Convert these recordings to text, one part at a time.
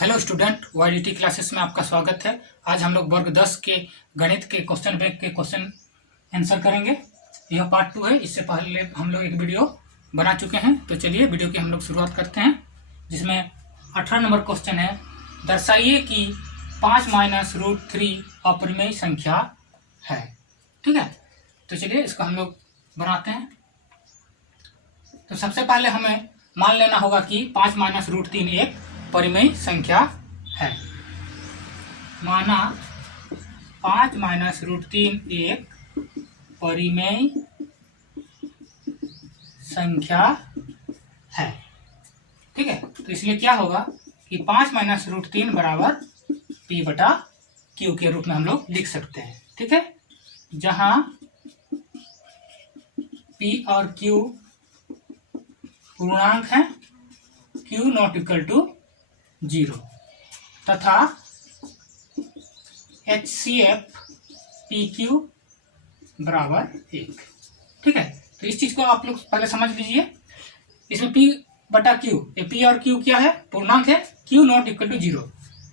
Hello student, वाईडीटी classes में आपका स्वागत है। आज हम लोग वर्ग 10 के गणित के क्वेश्चन बैंक के क्वेश्चन आंसर करेंगे। यह पार्ट 2 है। इससे पहले हम लोग एक वीडियो बना चुके हैं, तो चलिए वीडियो की हम लोग शुरुआत करते हैं, जिसमें 18 नंबर क्वेश्चन है। दर्शाइए कि 5 माइनस रूट 3 अपरिमेय संख्या है। ठीक है, तो चलिए इसको हम लोग बनाते हैं। तो सबसे पहले हमें मान लेना होगा कि 5 माइनस रूट 3 एक परिमेय संख्या है। माना 5 माइनस रूट 3 एक परिमेय संख्या है। ठीक है, तो इसलिए क्या होगा कि 5 माइनस रूट 3 बराबर पी बटा क्यू के रूप में हम लोग लिख सकते हैं। ठीक है, जहां पी और क्यू पूर्णांक है, क्यू नॉट इक्वल टू 0 तथा HCF PQ बराबर 1। ठीक है, तो इस चीज को आप लोग पहले समझ लीजिए। इसमें P बटा Q, ये P और Q क्या है? पूर्णांक है। Q not equal to 0,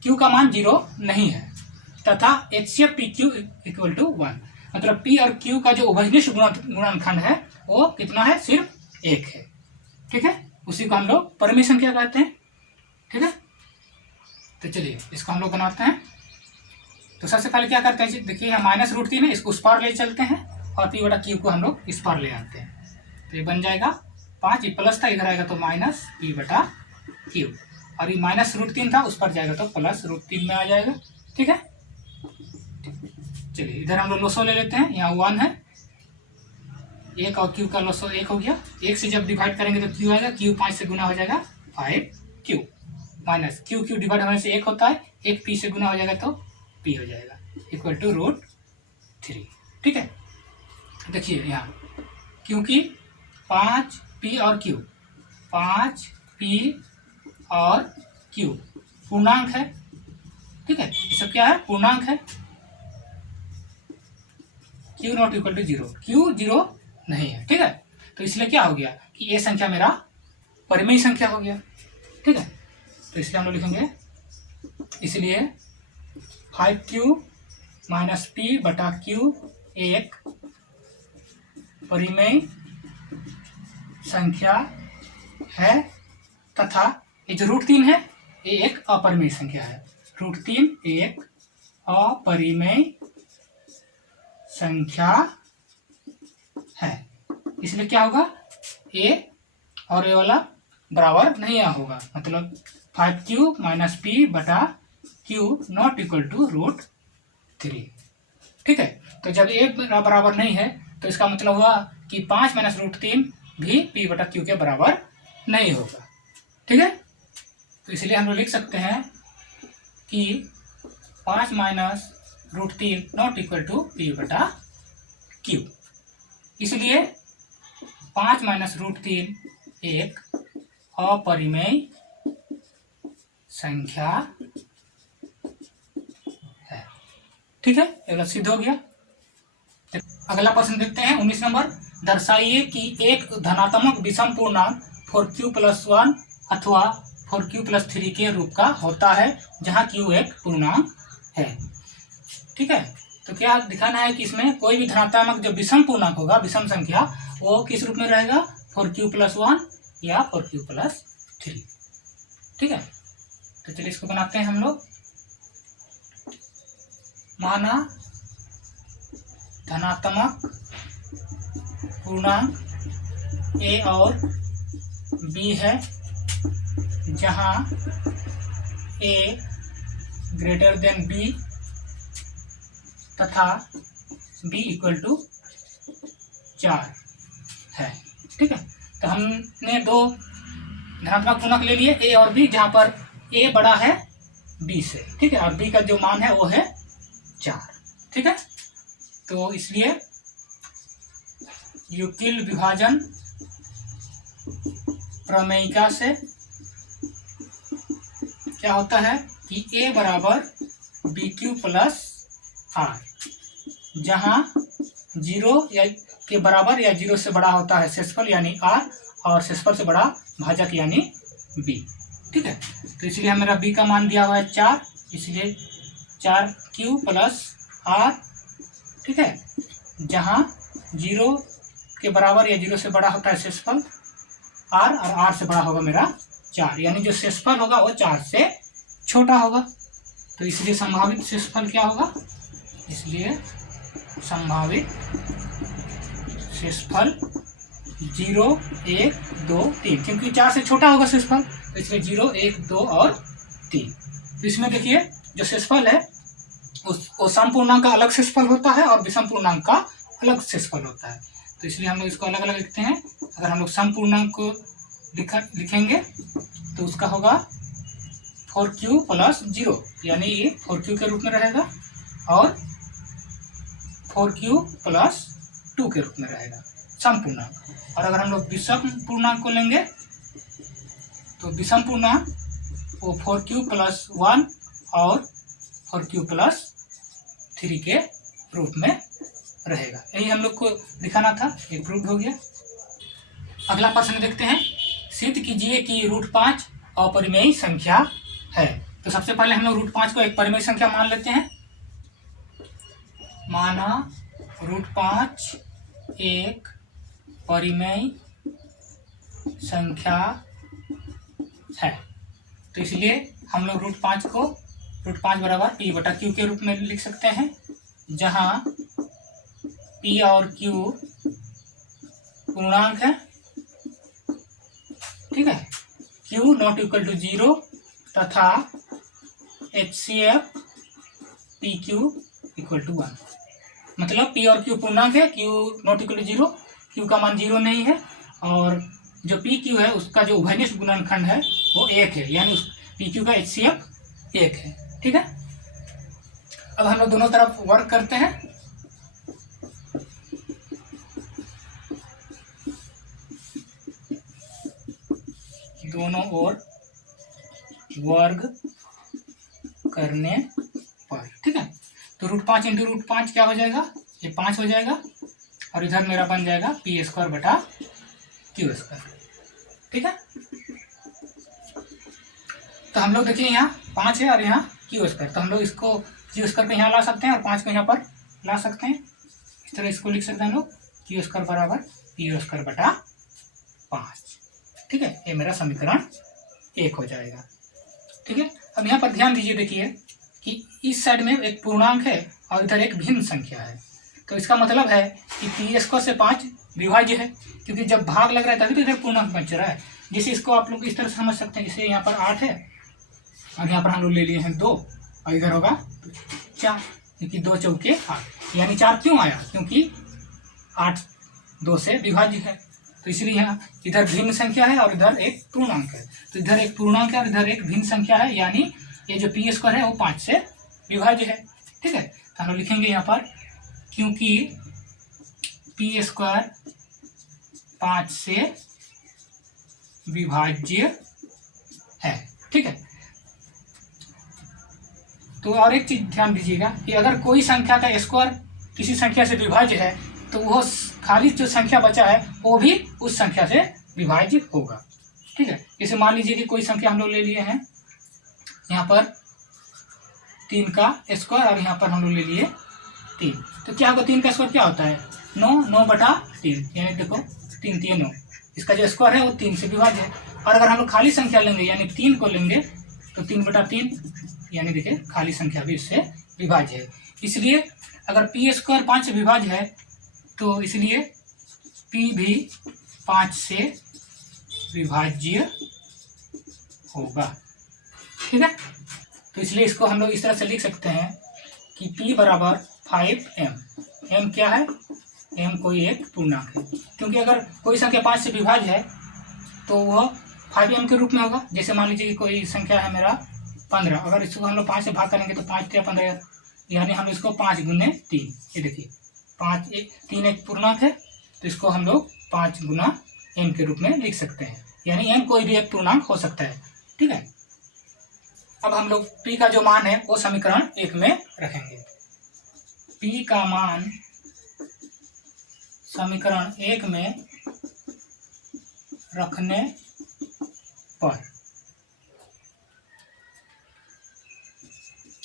Q का मान 0 नहीं है, तथा HCF PQ इक्वल टू 1। मतलब P और Q का जो उभयनिष्ठ गुणनखंड है वो कितना है? सिर्फ 1 है। ठीक है, उसी को हम लोग परिमेय संख्या कहते हैं। ठीक है, तो चलिए इसको हम लोग बनाते हैं। तो सबसे पहले क्या करते हैं, देखिए यहाँ माइनस रूट 3 है, इसको उस पार ले चलते हैं और पी बटा क्यू को हम लोग इस पार ले आते हैं। तो ये बन जाएगा 5, ये प्लस था, इधर आएगा तो माइनस पी बटा क्यू, और ये माइनस रूट 3 था, उस पर जाएगा तो प्लस रूट 3 में आ जाएगा। ठीक है, चलिए इधर हम लोग लोसो ले लेते हैं। यहाँ 1 है, 1 और क्यू का लोसो 1 हो गया। 1 से जब डिवाइड करेंगे तो क्यू आएगा, क्यू 5 से गुना हो जाएगा 5Q, माइनस क्यू डिवाइड होने से 1 होता है, 1 पी से गुना हो जाएगा तो पी हो जाएगा, इक्वल टू रूट 3। ठीक है, देखिए यहाँ क्योंकि 5 पी और क्यू, 5 पी और क्यू पूर्णांक है। ठीक है, ये सब क्या है? पूर्णांक है। Q not equal to 0, Q 0 नहीं है। ठीक है, तो इसलिए क्या हो गया कि ये संख्या मेरा परिमेय संख्या हो गया। ठीक है, तो इसलिए हम लोग लिखेंगे, इसलिए 5Q माइनस पी बटा क्यू एक परिमेय संख्या है, तथा ये जो रूट 3 है ये एक अपरिमेय संख्या है। रूट 3 एक अपरिमेय संख्या है। इसलिए क्या होगा, ए और ए वाला बराबर नहीं होगा, मतलब 5Q माइनस पी बटा Q not equal to root 3। ठीक है, तो जब ए बराबर नहीं है तो इसका मतलब हुआ कि 5 माइनस रूट 3 भी पी बटा क्यू के बराबर नहीं होगा। ठीक है, तो इसलिए हम लोग लिख सकते हैं कि 5 minus root 3 not equal to P बटा क्यू। इसलिए 5 माइनस रूट 3 एक अपरिमेय संख्या है। ठीक है, ये सिद्ध हो गया। अगला प्रश्न देखते हैं, 19 नंबर। दर्शाइए कि एक धनात्मक विषम पूर्णांक 4Q+1 अथवा 4Q+3 के रूप का होता है, जहां Q एक पूर्णांक है। ठीक है, तो क्या दिखाना है कि इसमें कोई भी धनात्मक जो विषम पूर्णांक होगा, विषम संख्या, वो किस रूप में रहेगा? 4Q+1 या 4Q+3। ठीक है, तो चलिए इसको बनाते हैं हम लोग। माना धनात्मक पूर्णांक ए और बी है, जहां ए ग्रेटर देन बी तथा बी इक्वल टू 4 है। ठीक है, तो हमने दो धनात्मक पूर्णांक ले लिए, ए और बी, जहां पर ए बड़ा है बी से। ठीक है, और बी का जो मान है वो है 4। ठीक है, तो इसलिए यूक्लिड विभाजन प्रमेयिका से क्या होता है कि ए बराबर BQ प्लस आर, जहां 0 या के बराबर या 0 से बड़ा होता है शेषफल यानी आर, और शेषफल से बड़ा भाजक यानी बी। ठीक है, तो इसलिए मेरा बी का मान दिया हुआ है 4, इसलिए 4Q प्लस R, ठीक है, जहाँ 0 के बराबर या 0 से बड़ा होता है शेषफल R और R से बड़ा होगा मेरा 4, यानी जो शेषफल होगा वो 4 से छोटा होगा। तो इसलिए संभावित शेषफल क्या होगा, इसलिए संभावित शेषफल 0, 1, 2, 3, क्योंकि 4 से छोटा होगा शेषफल, तो इसलिए 0, 1, 2 और 3। तो इसमें देखिए जो शेषफल है वो सम पूर्णांक का अलग शेषफल होता है और विषम पूर्णांक का अलग शेषफल होता है। तो इसलिए हम लोग इसको अलग अलग लिखते हैं। अगर हम लोग सम पूर्णांक को लिखेंगे तो उसका होगा 4Q प्लस 0, यानी ये 4Q के रूप में रहेगा और 4Q प्लस 2 के रूप में रहेगा सम पूर्णांक। और अगर हम लोग विषम पूर्णांक को लेंगे तो विषम पूर्णांक वो 4Q प्लस 1 और 4Q प्लस 3 के रूप में रहेगा। यही हम लोग को दिखाना था, ये प्रूव हो गया। अगला प्रश्न देखते हैं। सिद्ध कीजिए कि √5 अपरिमेय संख्या है। तो सबसे पहले हम लोग √5 को एक परिमेय संख्या मान लेते हैं। माना √5 एक परिमेय संख्या है, तो इसलिए हम लोग √5 को √5 बराबर P बटा Q के रूप में लिख सकते हैं, जहां P और Q पूर्णांक है, ठीक है, Q नॉट इक्वल टू 0 तथा HCF PQ इक्वल टू 1। मतलब P और Q पूर्णांक है, Q not equal to 0, Q का मान 0 नहीं है, और जो PQ है उसका जो उभयनिष्ठ गुणनखंड है वो 1 है, यानी उस PQ का HCF 1 है, ठीक है। अब हम लोग दोनों तरफ वर्क करते हैं। दोनों ओर वर्ग करने पर, ठीक है। तो √5 इंटू √5 क्या हो जाएगा, ये 5 हो जाएगा, और इधर मेरा बन जाएगा P² बटा Q², ठीक है। तो हम लोग देखिए यहाँ 5 है और यहाँ Q², तो हम लोग इसको Q² को यहाँ ला सकते हैं और 5 को यहाँ पर ला सकते हैं। इस तरह इसको लिख सकते हैं हम लोग Q² बराबर P² बटा 5, ठीक है। ये मेरा समीकरण 1 हो जाएगा, ठीक है। अब यहाँ पर ध्यान दीजिए, देखिए कि इस साइड में एक पूर्णांक है और इधर एक भिन्न संख्या है, तो इसका मतलब है कि P² से 5 विभाज्य है, क्योंकि जब भाग लग रहा है तभी तो इधर पूर्णांक बच रहा है। जैसे इसको आप लोग इस तरह समझ सकते हैं, जैसे यहाँ पर 8 है और यहाँ पर हम लोग ले लिए हैं 2 और इधर होगा 4, क्योंकि 2 चौके 8, यानी 4 क्यों आया, क्योंकि 8 2 से विभाज्य है। तो इसलिए यहाँ इधर भिन्न संख्या है और इधर एक पूर्णांक है, तो इधर एक पूर्णांक है और इधर एक भिन्न संख्या है, यानी ये जो P² है वो 5 से विभाज्य है, ठीक है। तो हम लोग लिखेंगे यहाँ पर क्योंकि P² 5 से विभाज्य है, ठीक है। तो और एक चीज ध्यान दीजिएगा कि अगर कोई संख्या का स्क्वायर किसी संख्या से विभाज्य है तो वो खाली जो संख्या बचा है वो भी उस संख्या से विभाज्य होगा, ठीक है। जैसे मान लीजिए कि कोई संख्या हम लोग ले लिए हैं यहाँ पर 3 का स्क्वायर और यहाँ पर हम लोग ले लिए 3, तो क्या होगा, 3 का स्क्वायर क्या होता है 9, 9 बटा 3, यानी देखो 3 3 9, इसका जो स्क्वायर है वो 3 से विभाज्य है। और अगर हम लोग खाली संख्या लेंगे यानी 3 को लेंगे तो 3 बटा 3, यानी देखिए खाली संख्या भी इससे विभाज्य है। इसलिए अगर P² 5 से विभाज्य है तो इसलिए P भी 5 से विभाज्य होगा, ठीक है। तो इसलिए इसको हम लोग इस तरह से लिख सकते हैं कि P बराबर 5m। m क्या है, m कोई एक पूर्णांक है, क्योंकि अगर कोई संख्या 5 से विभाज्य है तो वह 5m के रूप में होगा। जैसे मान लीजिए कि कोई संख्या है मेरा 15, अगर इसको हम लोग 5 से भाग करेंगे तो 5 या 15, यानी हम इसको 5 गुने 3, ये देखिए 3 एक पूर्णांक है, तो इसको हम लोग 5 गुना m के रूप में लिख सकते हैं, यानी m कोई भी एक पूर्णांक हो सकता है, ठीक है। अब हम लोग P का जो मान है वो समीकरण 1 में रखेंगे। P का मान समीकरण 1 में रखने पर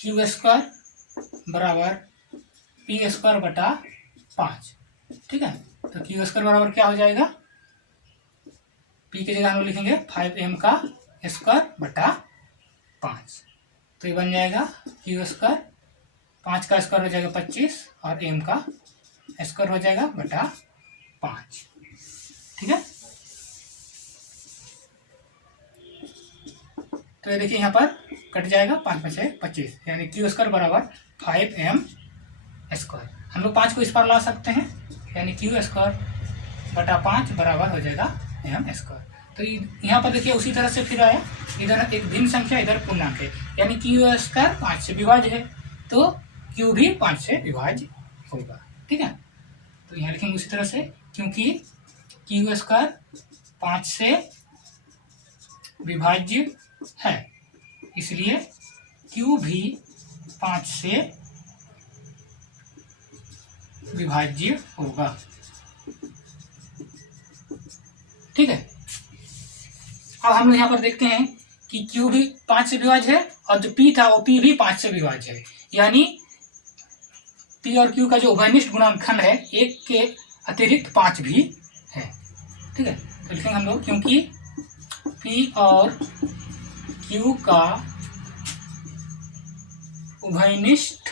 क्यू स्क्वायर बराबर पी स्क्वायर बटा 5। ठीक है, तो क्यू स्क्वायर बराबर क्या हो जाएगा, पी की जगह हम लोग लिखेंगे 5m का स्क्वायर बटा 5। तो ये बन जाएगा क्यू स्क्वायर, 5 का स्क्वायर हो जाएगा 25 और m का स्क्वायर हो जाएगा बटा 5। ठीक है, तो ये देखिए यहाँ पर कट जाएगा, 5 में से 25, यानी क्यू स्क्वायर बराबर 5m स्क्वायर। हम लोग 5 को इस पर ला सकते हैं, यानी क्यू स्क्वायर बटा 5 बराबर हो जाएगा m स्क्वायर। तो यहाँ पर देखिए उसी तरह से फिर आया, इधर एक भिन्न संख्या इधर पूर्णांक है, यानी क्यू स्क्वायर 5 से विभाज्य है, तो क्यू भी 5 से विभाज्य होगा। ठीक है, तो यहाँ लिखेंगे उसी तरह से, क्योंकि क्यू स्क्वायर 5 से विभाज्य है, इसलिए Q भी 5 से विभाज्य होगा। ठीक है, अब हम लोग यहाँ पर देखते हैं कि Q भी 5 से विभाज्य है और जो P था वो P भी 5 से विभाज्य है, यानी P और Q का जो उभयनिष्ठ गुणनखंड है 1 के अतिरिक्त 5 भी है। ठीक है, तो लिखेंगे हम लोग, क्योंकि P और Q का उभयनिष्ठ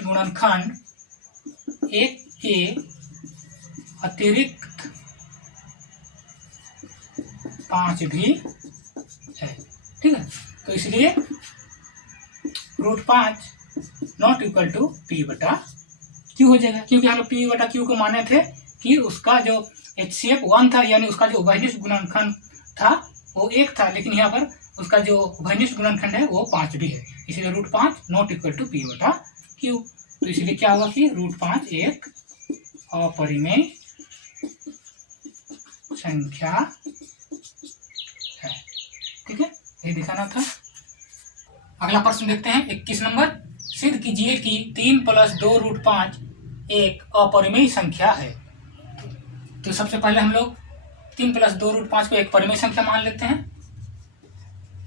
गुणनखंड 1 के अतिरिक्त 5 भी है। ठीक है, तो इसलिए √5 नॉट इक्वल टू P बटा Q हो जाएगा, क्योंकि हम लोग P बटा Q को माने थे कि उसका जो HCF 1 था, यानी उसका जो उभयनिष्ठ गुणनखंड था वो 1 था, लेकिन यहाँ पर उसका जो उभयनिष्ठ गुणनखंड है वो 5 भी है, इसलिए √5 नॉट इक्वल टू P बटा Q। तो इसलिए क्या होगा कि √5 एक अपरिमेय संख्या है। ठीक है, ये दिखाना था। अगला प्रश्न देखते हैं 21 नंबर, सिद्ध कीजिए कि 3 + 2 √5 एक अपरिमेय संख्या है। तो सबसे पहले हम लोग 3 + 2 √5 को एक परिमेय संख्या मान लेते हैं।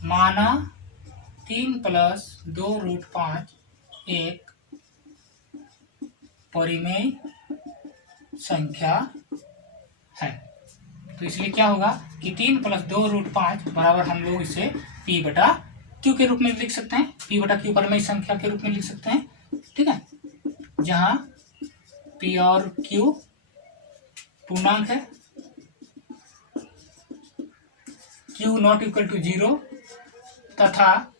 माना 3 + 2 √5 एक परिमेय संख्या है, तो इसलिए क्या होगा कि 3 + 2 √5 बराबर हम लोग इसे P बटा Q के रूप में लिख सकते हैं, P बटा Q परिमेय संख्या के रूप में लिख सकते हैं। ठीक है, जहां P और Q पूर्णांक है, Q नॉट इक्वल टू 0 तथा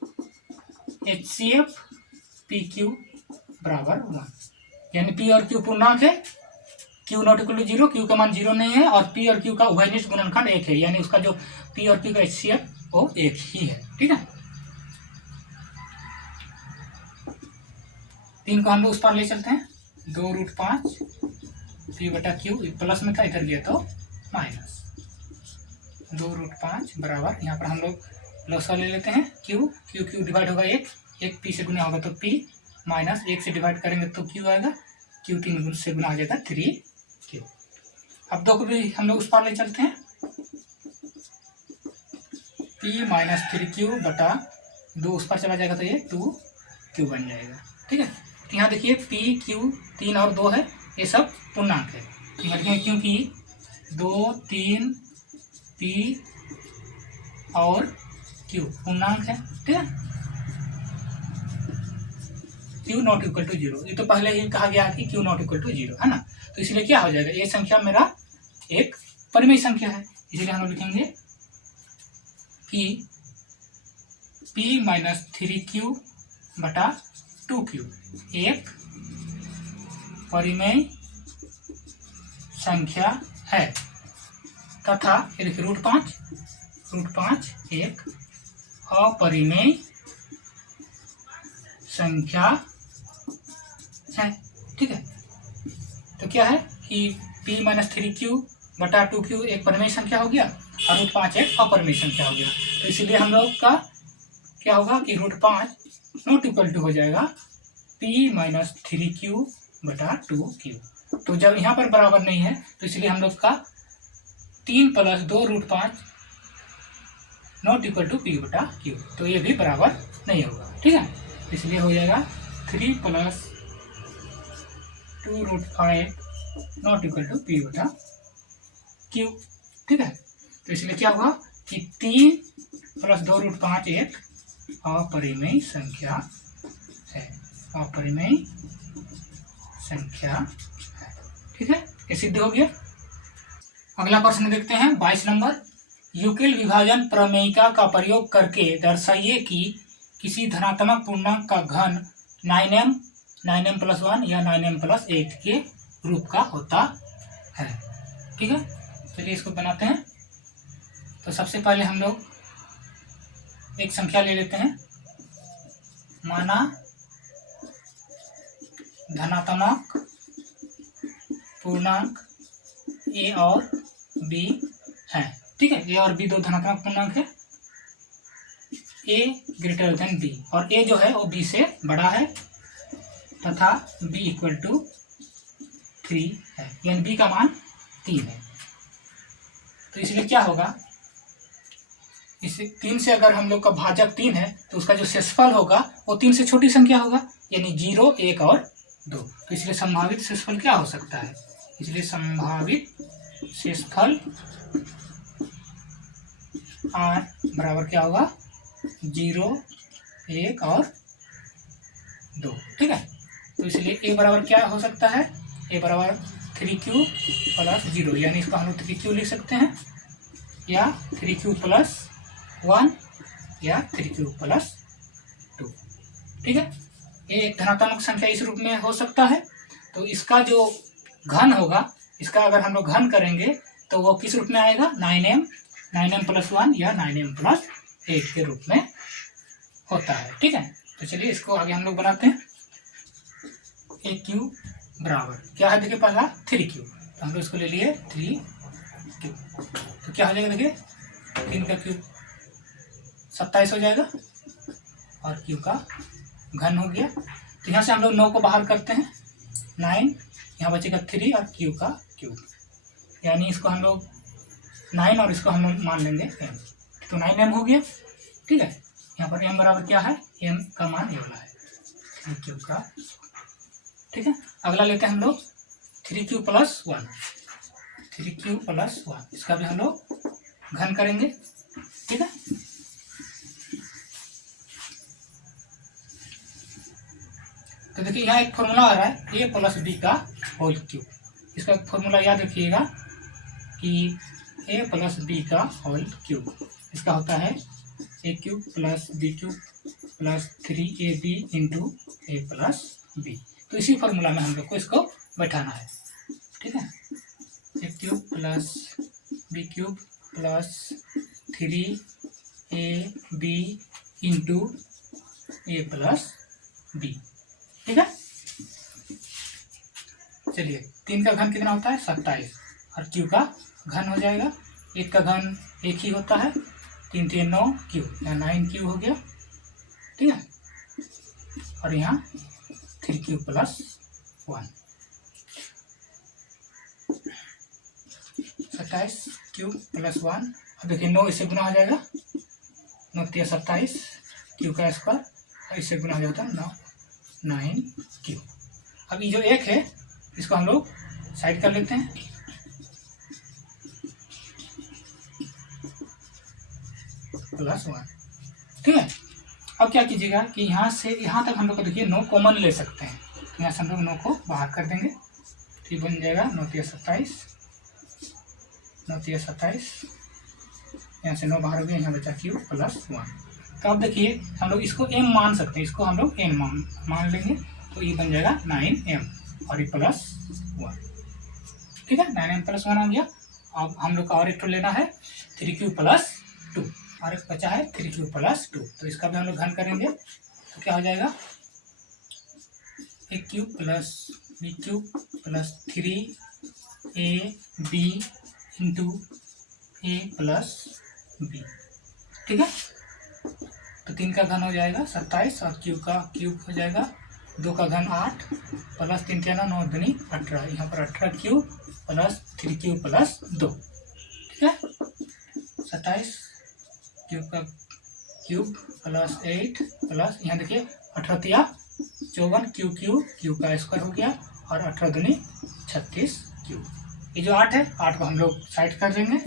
HCF PQ बराबर 1, यानी P और Q पूर्णांक है, Q not equal to 0, Q का मान 0 नहीं है, और P और Q का उभयनिष्ठ गुणनखंड 1 है, यानी उसका जो P और Q का HCF वो 1 ही है। ठीक है, 3 को हम लोग उस पर ले चलते हैं, 2 √5 P बटा Q प्लस में था, इधर गया तो माइनस, 2 √5 बराबर, यहाँ पर हम लोग प्लस ले लेते हैं, Q डिवाइड होगा 1 P से गुना होगा तो P, माइनस 1 से डिवाइड करेंगे तो Q आएगा, Q 3 से गुना हो जाएगा 3Q। अब 2 को भी हम लोग उस पर ले चलते हैं, P - 3Q बटा 2 उस पर चला जाएगा तो ये 2Q बन जाएगा। ठीक है, तो यहाँ देखिए P Q 3 और 2 है, ये सब पूर्णांक है, यहाँ देखिए क्योंकि 2 3 P और Q पूर्णांक है। ठीक है, Q नॉट इक्वल टू 0, ये तो पहले ही कहा गया कि Q नॉट इक्वल टू 0 है ना, तो इसलिए क्या हो जाएगा, ये संख्या मेरा एक परिमेय संख्या है, इसलिए हम लोग लिखेंगे कि P - 3Q बटा 2Q एक परिमेय संख्या है, तथा ये देखिए √5 एक अपरिमेय संख्या है। ठीक है, तो क्या है कि P - 3Q बटा 2Q एक परिमेय संख्या हो गया और √5 एक अपरिमेय संख्या हो गया, तो इसलिए हम लोग का क्या होगा कि √5 नॉट इक्वल टू हो जाएगा P - 3Q बटा 2Q। तो जब यहाँ पर बराबर नहीं है तो इसलिए हम लोग का 3 + 2 √5 नॉट इक्वल टू पी बटा क्यू, तो ये भी बराबर नहीं होगा। ठीक है, इसलिए हो जाएगा 3 + 2√5 नॉट इक्वल टू पी बटा क्यू। ठीक है, तो इसलिए क्या होगा कि 3 + 2√5 एक अपरिमेय संख्या है, अपरिमेय संख्या है। ठीक है, ये सिद्ध हो गया। अगला प्रश्न देखते हैं 22 नंबर। यूक्लिड विभाजन प्रमेयिका का प्रयोग करके दर्शाइए कि किसी धनात्मक पूर्णांक का घन 9m 9m+1 या 9m+8 के रूप का होता है। ठीक है, चलिए इसको बनाते हैं। तो सबसे पहले हम लोग एक संख्या ले लेते हैं, माना धनात्मक पूर्णांक a और b है। ठीक है, a और b दो धनात्मक पूर्णांक है, a > b, और a जो है वो b से बड़ा है तथा b = 3 है, यानी b का मान 3 है। तो इसलिए क्या होगा, इस 3 से अगर हम लोग का भाजक 3 है तो उसका जो शेषफल होगा वो 3 से छोटी संख्या होगा, यानी 0, 1 और 2। तो इसलिए संभावित शेषफल क्या हो सकता है, इसलिए संभावित शेषफल r बराबर क्या होगा 0, 1 और 2। ठीक है, तो इसलिए a बराबर क्या हो सकता है, a बराबर 3q + 0, यानी इसको हम लोग 3q लिख सकते हैं, या 3q + 1 या 3q + 2। ठीक है, ये एक धनात्मक संख्या इस रूप में हो सकता है। तो इसका जो घन होगा, इसका अगर हम लोग घन करेंगे तो वो किस रूप में आएगा, 9m+1 या 9m+8 के रूप में होता है। ठीक है, तो चलिए इसको आगे हम लोग बनाते हैं। aq बराबर क्या है, देखिए पहला 3q, तो हम लोग इसको ले लिए 3q, तो क्या हो जाएगा, देखिए 3 का क्यूब 27 हो जाएगा और q का घन हो गया। तो यहाँ से हम लोग 9 को बाहर करते हैं, 9, यहाँ बचेगा 3 और q का क्यूब, यानी इसको हम लोग 9 और इसको हम लोग मान लेंगे m, तो 9m हो गया। ठीक है, यहाँ पर m बराबर क्या है, m का मान ये वाला है 3q का। ठीक है, अगला लेते हैं हम लोग 3q + 1, 3q + 1, इसका भी हम लोग घन करेंगे। ठीक है, तो देखिए यहाँ एक फॉर्मूला आ रहा है a + b का होल क्यूब, इसका एक फॉर्मूला याद रखिएगा कि a + b का होल क्यूब, इसका होता है a³ + b³ + 3ab × a + b। तो इसी फॉर्मूला में हम लोग को इसको बैठाना है। ठीक है, a³ + b³ + 3ab × a + b। ठीक है, चलिए 3 का घन कितना होता है, 27, और q का घन हो जाएगा, 1 का घन 1 ही होता है, 3 3 9 q, यहाँ 9q हो गया। ठीक है, और यहाँ 3q + 1, 27q + 1, अब देखिए 9 इससे गुना हो जाएगा, 9 × 27, q का स्क्वायर, और इससे गुना हो जाता है 9q। अब ये जो 1 है इसको हम लोग साइड कर लेते हैं, +1। ठीक है, अब क्या कीजिएगा कि यहाँ से यहाँ तक हम लोग को देखिए 9 कॉमन ले सकते हैं, तो यहाँ से हम लोग 9 को बाहर कर देंगे, तो बन जाएगा 9 × 27, 9 × 27, यहाँ से 9 बाहर हो गया, यहाँ बचा q + 1। तो अब देखिए हम लोग इसको m मान सकते हैं, इसको हम लोग n मान लेंगे, तो ये बन जाएगा 9m और ये +1। ठीक है, 9m + 1 आ गया। अब हम लोग का और एक तो लेना है 3q + 2, और एक बचा है 3q + 2, तो इसका भी हम लोग घन करेंगे, तो क्या हो जाएगा, a³ + b³ + 3ab × a + b। ठीक है, तो 3 का घन हो जाएगा 27 और q का क्यूब हो जाएगा, 2 का घन 8 + 3 × 9 = 18, यहाँ पर 18q + 3q + 2। ठीक है, 27 क्यूब का क्यूब प्लस 8 प्लस यहाँ देखिए 18 तिया 54 क्यूब का स्क्वायर हो गया और 18 दूनी 36 क्यूब। ये जो 8 है 8 को हम लोग साइड कर देंगे।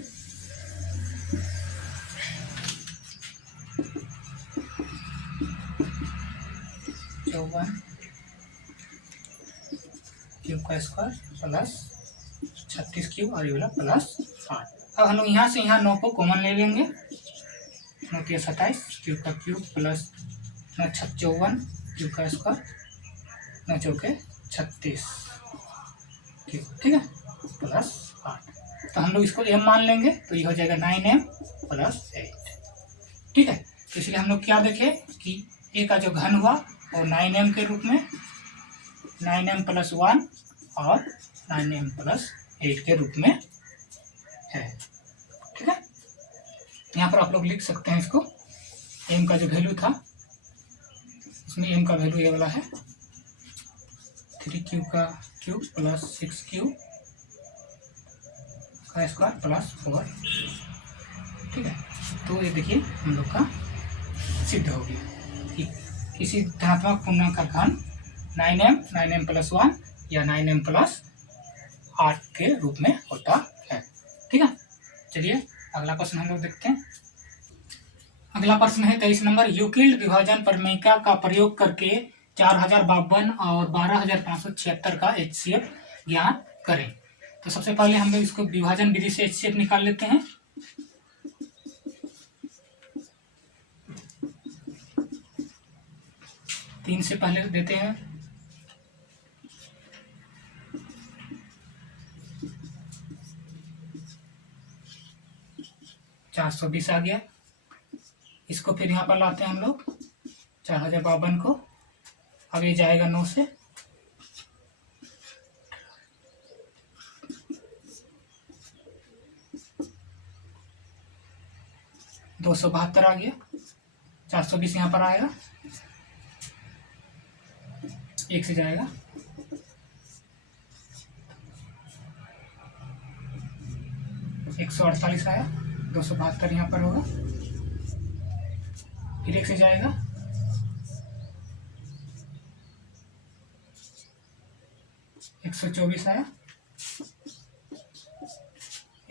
क्यूब का स्क्वायर प्लस 36 क्यूब और ये वाला प्लस 8। अब हम लोग यहाँ से यहाँ 9 को कॉमन ले लेंगे। 9 तिया 27 क्यूब का क्यूब प्लस 9 54 क्यूब का स्क्वायर 9 चौके 36 क्यूब, ठीक है, प्लस 8। तो हम लोग इसको m मान लेंगे तो ये हो जाएगा 9m प्लस 8, ठीक है। तो इसलिए हम लोग क्या देखें कि a का जो घन हुआ वो 9m के रूप में 9m प्लस 1 और 9m प्लस 8 के रूप में है, ठीक है। यहाँ पर आप लोग लिख सकते हैं इसको, m का जो वैल्यू था इसमें m का वैल्यू ये वाला है 3 क्यूब का क्यूब प्लस 6 क्यूब का स्क्वायर प्लस 4, ठीक है। तो ये देखिए हम लोग का सिद्ध हो गया कि किसी धनात्मक पूर्णांक का घन 9m प्लस 1 या 9m प्लस 8 के रूप में होता है, ठीक है। चलिए अगला प्रश्न हम लोग देखते हैं। अगला प्रश्न है 23 नंबर। यूक्लिड विभाजन प्रमेयिका का प्रयोग करके 4052 और 12576 का HCF ज्ञात करें। तो सबसे पहले हम लोग इसको विभाजन विधि से HCF निकाल लेते हैं। तीन से पहले देते हैं 420 आ गया। इसको फिर यहाँ पर लाते हैं हम लोग 4052 को, अब ये जाएगा 9 से, दो 272 आ गया। 420 यहाँ पर आएगा, 1 से जाएगा, 148 आया, 272 यहाँ पर होगा, फिर 1 से जाएगा, 124 आया,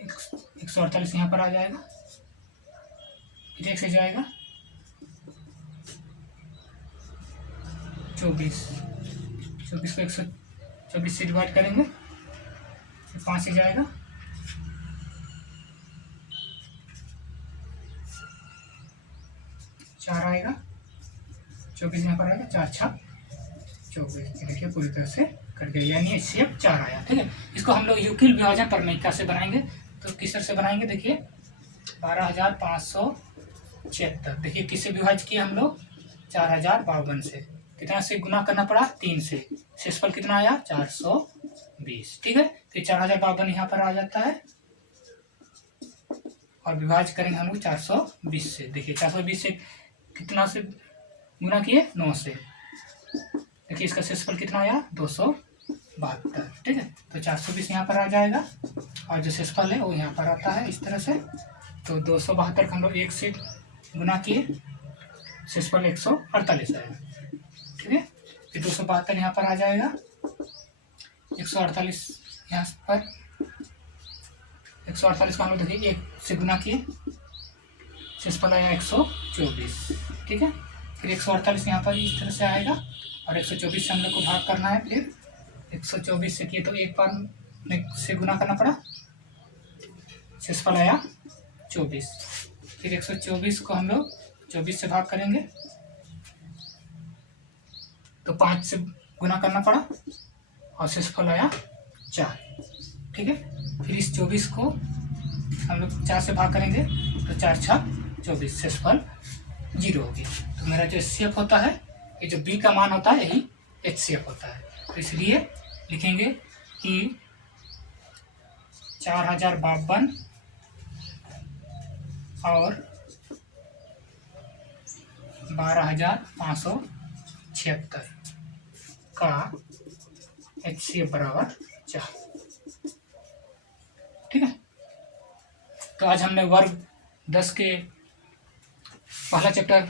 148 यहाँ पर आ जाएगा, फिर 1 से जाएगा, 24 को 124 से डिवाइड करेंगे, फिर 5 से जाएगा, 4 आएगा, 24 यहाँ पर आएगा, 4 छक 24। देखिए पूरी तरह से कट गया, यानी HCF 4 आया, ठीक है। इसको हम लोग यूक्लिड विभाजन प्रमेयिका से बनाएंगे। तो किस तरह से बनाएंगे देखिए, 12576, देखिए किससे विभाजित किया हम लोग, 4052 से। कितना से गुना करना पड़ा, 3 से। शेषफल कितना आया, 420, ठीक है। फिर 4052 यहाँ पर आ जाता है और विभाजित करेंगे हम लोग 420 से। देखिए 420 से कितना से गुना किए, 9 से। देखिए इसका शेषफल कितना आया, 272, ठीक है। तो 420 यहाँ पर आ जाएगा और जो शेषफल है वो यहाँ पर आता है इस तरह से। तो 272 को हम लोग 1 से गुना किए, शेषफल 148 आएगा, ठीक है। फिर 272 यहाँ पर आ जाएगा, 148 यहाँ पर, 148 को हम लोग देखिए 1 से गुना किए, शेषफल आया 124, ठीक है। फिर 148 यहाँ पर इस तरह से आएगा और 124 से हम लोग को भाग करना है। फिर 124 से किए तो एक बार में से गुना करना पड़ा, शेषफल आया 24। फिर 124 को हम लोग 24 से भाग करेंगे तो 5 से गुना करना पड़ा और शेषफल आया 4, ठीक है। फिर इस 24 को हम लोग 4 से भाग करेंगे तो 4 छक 24, शेषफल 0 हो गया। तो मेरा जो HCF होता है, ये जो B का मान होता है यही HCF होता है। तो इसलिए लिखेंगे कि 4052 और 12576 का HCF बराबर 4, ठीक है। तो आज हमने वर्ग 10 के पहला चैप्टर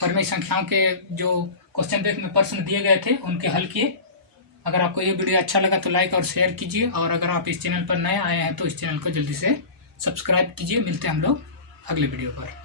परिमेय संख्याओं के जो क्वेश्चन बैंक में प्रश्न दिए गए थे उनके हल किए। अगर आपको ये वीडियो अच्छा लगा तो लाइक और शेयर कीजिए, और अगर आप इस चैनल पर नए आए हैं तो इस चैनल को जल्दी से सब्सक्राइब कीजिए। मिलते हैं हम लोग अगले वीडियो पर।